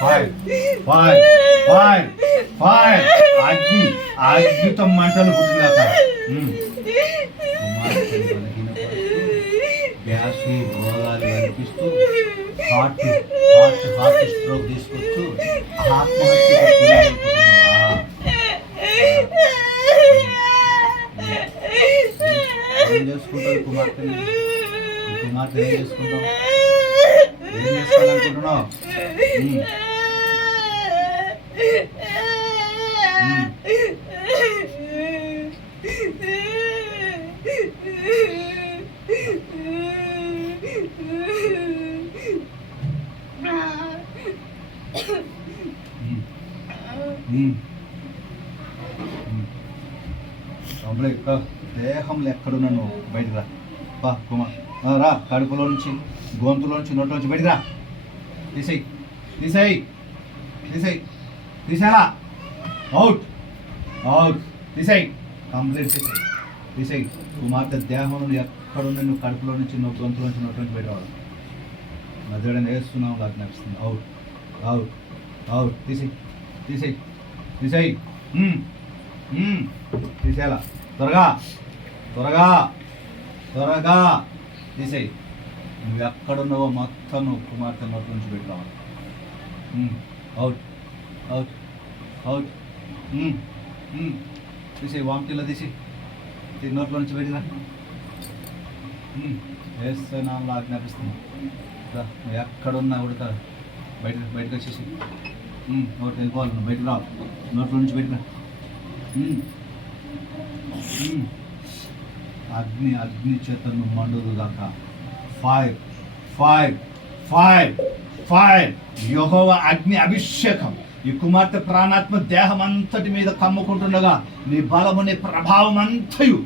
Fire fire fire fire అగ్ని అగ్నితో మంటలు పుట్టినాక గ్యాస్ రోగాలు కనిపిస్తూ హార్ట్ హార్ట్ హార్ట్ స్ట్రోక్ తీసుకొచ్చు ఆత్మహత్య ఏం చేసుకుంటావు కుమార్తె కుమార్తె ఏం చేసుకుంటావు ఏం చేసుకోవాలనుకుంటున్నావు దేహంలో ఎక్కడున్నా నువ్వు బయటకు రా బా కుమార్ రా కడుపులో నుంచి గొంతులో నుంచి నోట్లో నుంచి బయటకు రా తీసేయి తీసేయి తీసేయి తీసేలా అవుట్ అవుట్ తీసేయి కంప్లీట్ తీసేయి తీసేయి కుమార్తె దేహం ఎక్కడున్నా నువ్వు కడుపులో నుంచి నువ్వు గొంతులో నుంచి నోట్లో నుంచి బయట రావాలి మధ్యలో వేస్తున్నావు నాకు నడుస్తుంది అవుట్ అవుట్ అవుట్ తీసేయి తీసేయి తీసేయి తీసేయాలా త్వరగా త్వరగా త్వరగా తీసేయి నువ్వు ఎక్కడున్నావో మొత్తం నువ్వు కుమార్తె నోట్ల నుంచి పెట్టుకోవాలి అవుట్ అవుట్ అవుట్ తీసేయి వామిటిలో తీసి నోట్లో నుంచి పెట్టిరా వేస్తే నామలో ఆజ్ఞాపిస్తున్నా నువ్వు ఎక్కడున్నా ఉడతా బయటకు వచ్చేసి నోట్ వెళ్ళిపోవాలి నువ్వు బయటకు రావు నోట్లో నుంచి పెట్టిరా అగ్ని అగ్ని చేత నువ్వు మండుదు దాకా ఫైర్ ఫైర్ ఫైర్ ఫైర్ యెహోవా అగ్ని అభిషేకం ఈ కుమార్తె ప్రాణాత్మ దేహం అంతటి మీద కమ్ముకుంటుండగా నీ బలము నీ ప్రభావం అంతయు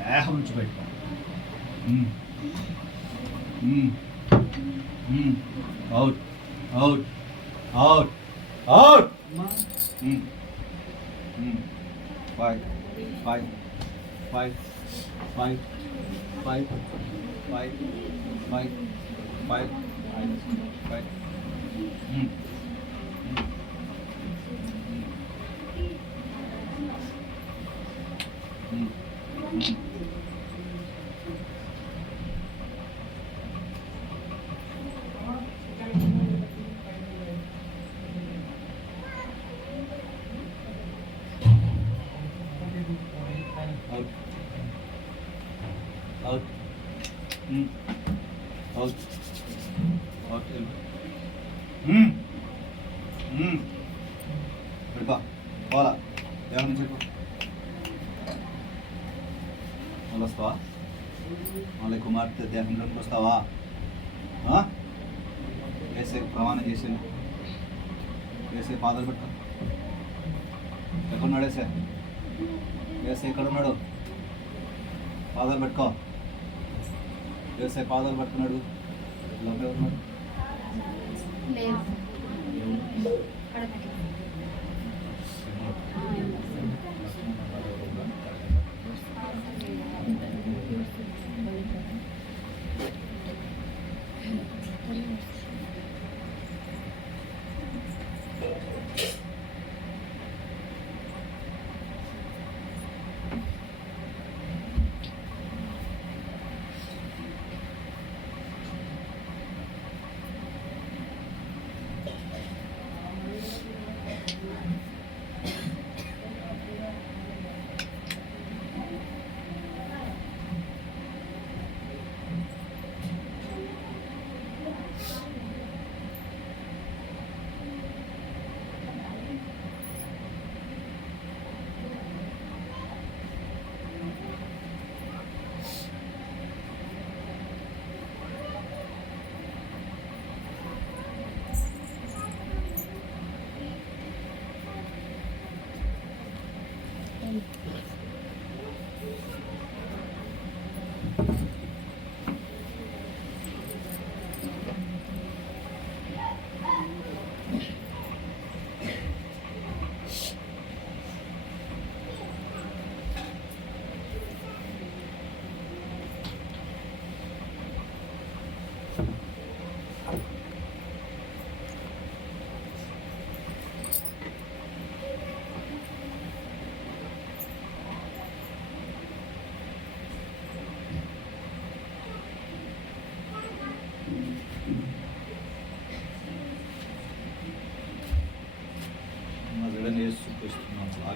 దేహం నుంచి పెట్టుకో out out out out five, five, five, five, five, five, five, five, five. Out. Out. Out. పెడతా పోలా దేవం నుంచి మళ్ళీ వస్తావా మళ్ళీ కుమార్తె దేహంలోకి వస్తావా వేసే ప్రమాణం చేసాను వేసే పాదాలు పెట్ట ఎక్కడున్నాడు వేసే వేసే ఎక్కడున్నాడు పాదాలు పెట్టుకో వ్యవసాయ పాదాలు పట్టుకున్నాడు లోపల ఉన్నాడు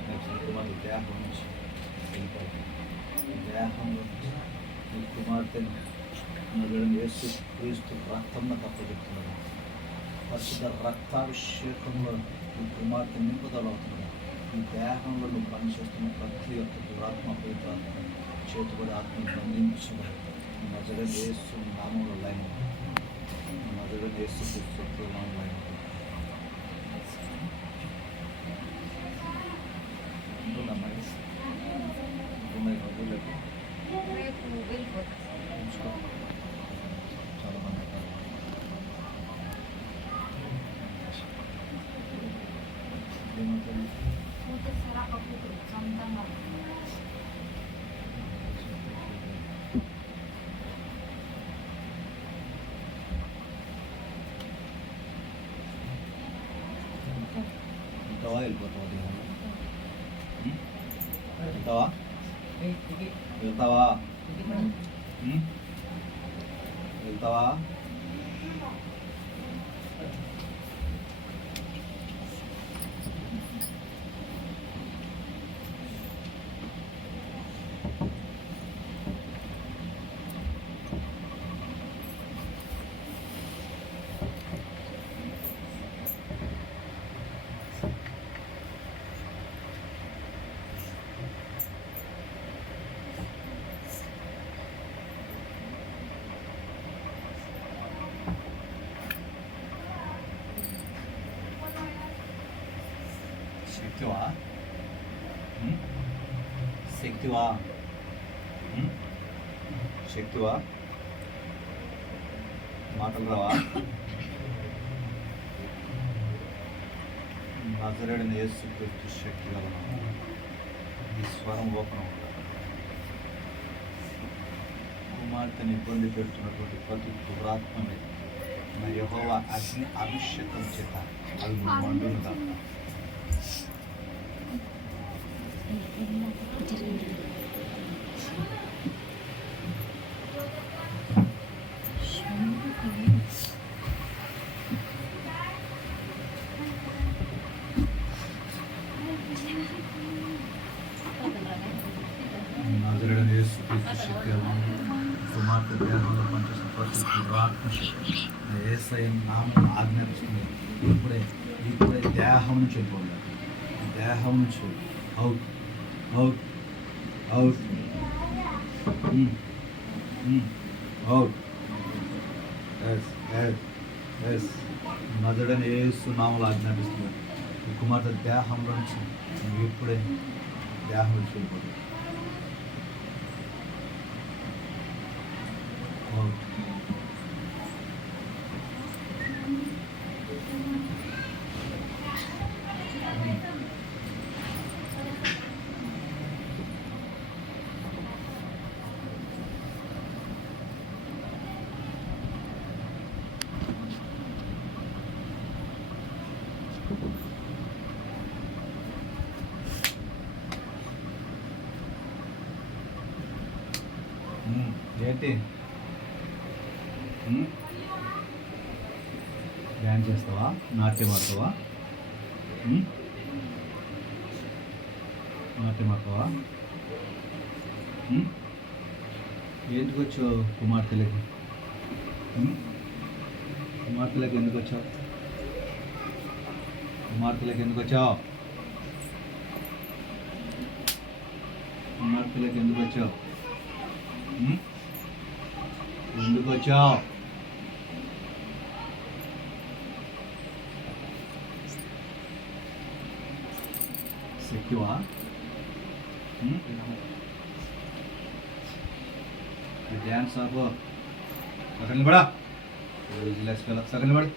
నెక్స్ట్ నీ కుమారుడు దేహం నుంచి వెళ్ళిపోవాలి. దేహంలో నీ కుమార్తెని నగరం యేసు క్రీస్తు రక్తంలో తప్పచెప్తున్నాడు. పరిశుద్ధ రక్తాభిషేకంలో నీ కుమార్తె నింపుదల అవుతున్నాడు. ఈ దేహంలో నువ్వు పనిచేస్తున్న ప్రతి ఒక్క దురాత్మ పవిత్రాత్మ చేతుబడి ఆత్మను బంధించున్నాడు. నజరేయుడైన యేసు నామములో లైన్ నజరేయుడైన యేసు క్రీస్తు నామములో లైన్ చాలా మంది వెళ్తావా వెళ్ళిపోతావా దేహంలో వెళ్తావా వెళ్తావా వెళ్తావా శక్తివా శక్తివా శక్తివా మాటలు రావా నజరేయుడైన యేసు క్రీస్తు శక్తి గల ఈ స్వరం ఓపెన్ కుమార్తెని ఇబ్బంది పెడుతున్నటువంటి ప్రతి దురాత్మని నా యెహోవా అగ్ని అభిషేకం చేత అవి మండునుగా నజరేయుడైన యేసు క్రీస్తు శక్తి గల కుమార్తె దేహంలో పనిచేసిన ప్రతి దురాత్మ యేసయ్య నామమున ఆజ్ఞాపిస్తుంది. ఇప్పుడే దేహం నుంచి వెళ్ళిపోవాలి. దేహం నుంచి out out out out yes yes yes నజరేయుడైన యేసు నామములో ఆజ్ఞాపిస్తుంది. ఈ కుమార్తె దేహంలో నుంచి నువ్వు ఇప్పుడే దేహం నుంచి వెళ్ళిపోతుంది. అవుట్ ఏంటి డ్యాన్స్ చేస్తావా నాట్యం ఆడతావా నాట్యం ఆడతావా ఎందుకు వచ్చావు కుమార్తెలకి కుమార్తెలకి ఎందుకు వచ్చావు కుమార్తెలకి ఎందుకు వచ్చావు కుమార్తెలకి ఎందుకు వచ్చావు ఎందుకు వచ్చావు శక్తివా డ్యాన్స్ ఆపు అక్కడ నిలబడా సగం నిలబడి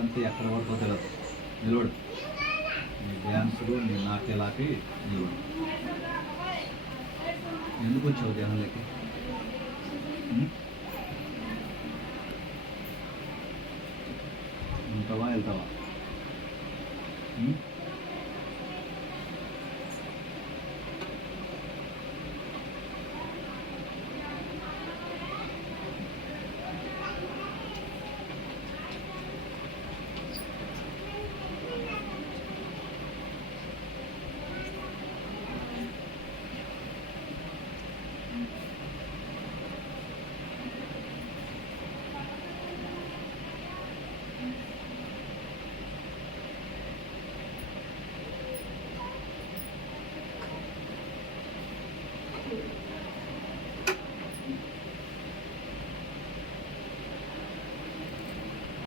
అంతే ఎక్కడ పడుకో తెలియదు నిలబడు నీ డ్యాన్సులు నీ నాట్యాలాపి నిలబడు ఎందుకు వచ్చావు ధ్యానంలోకి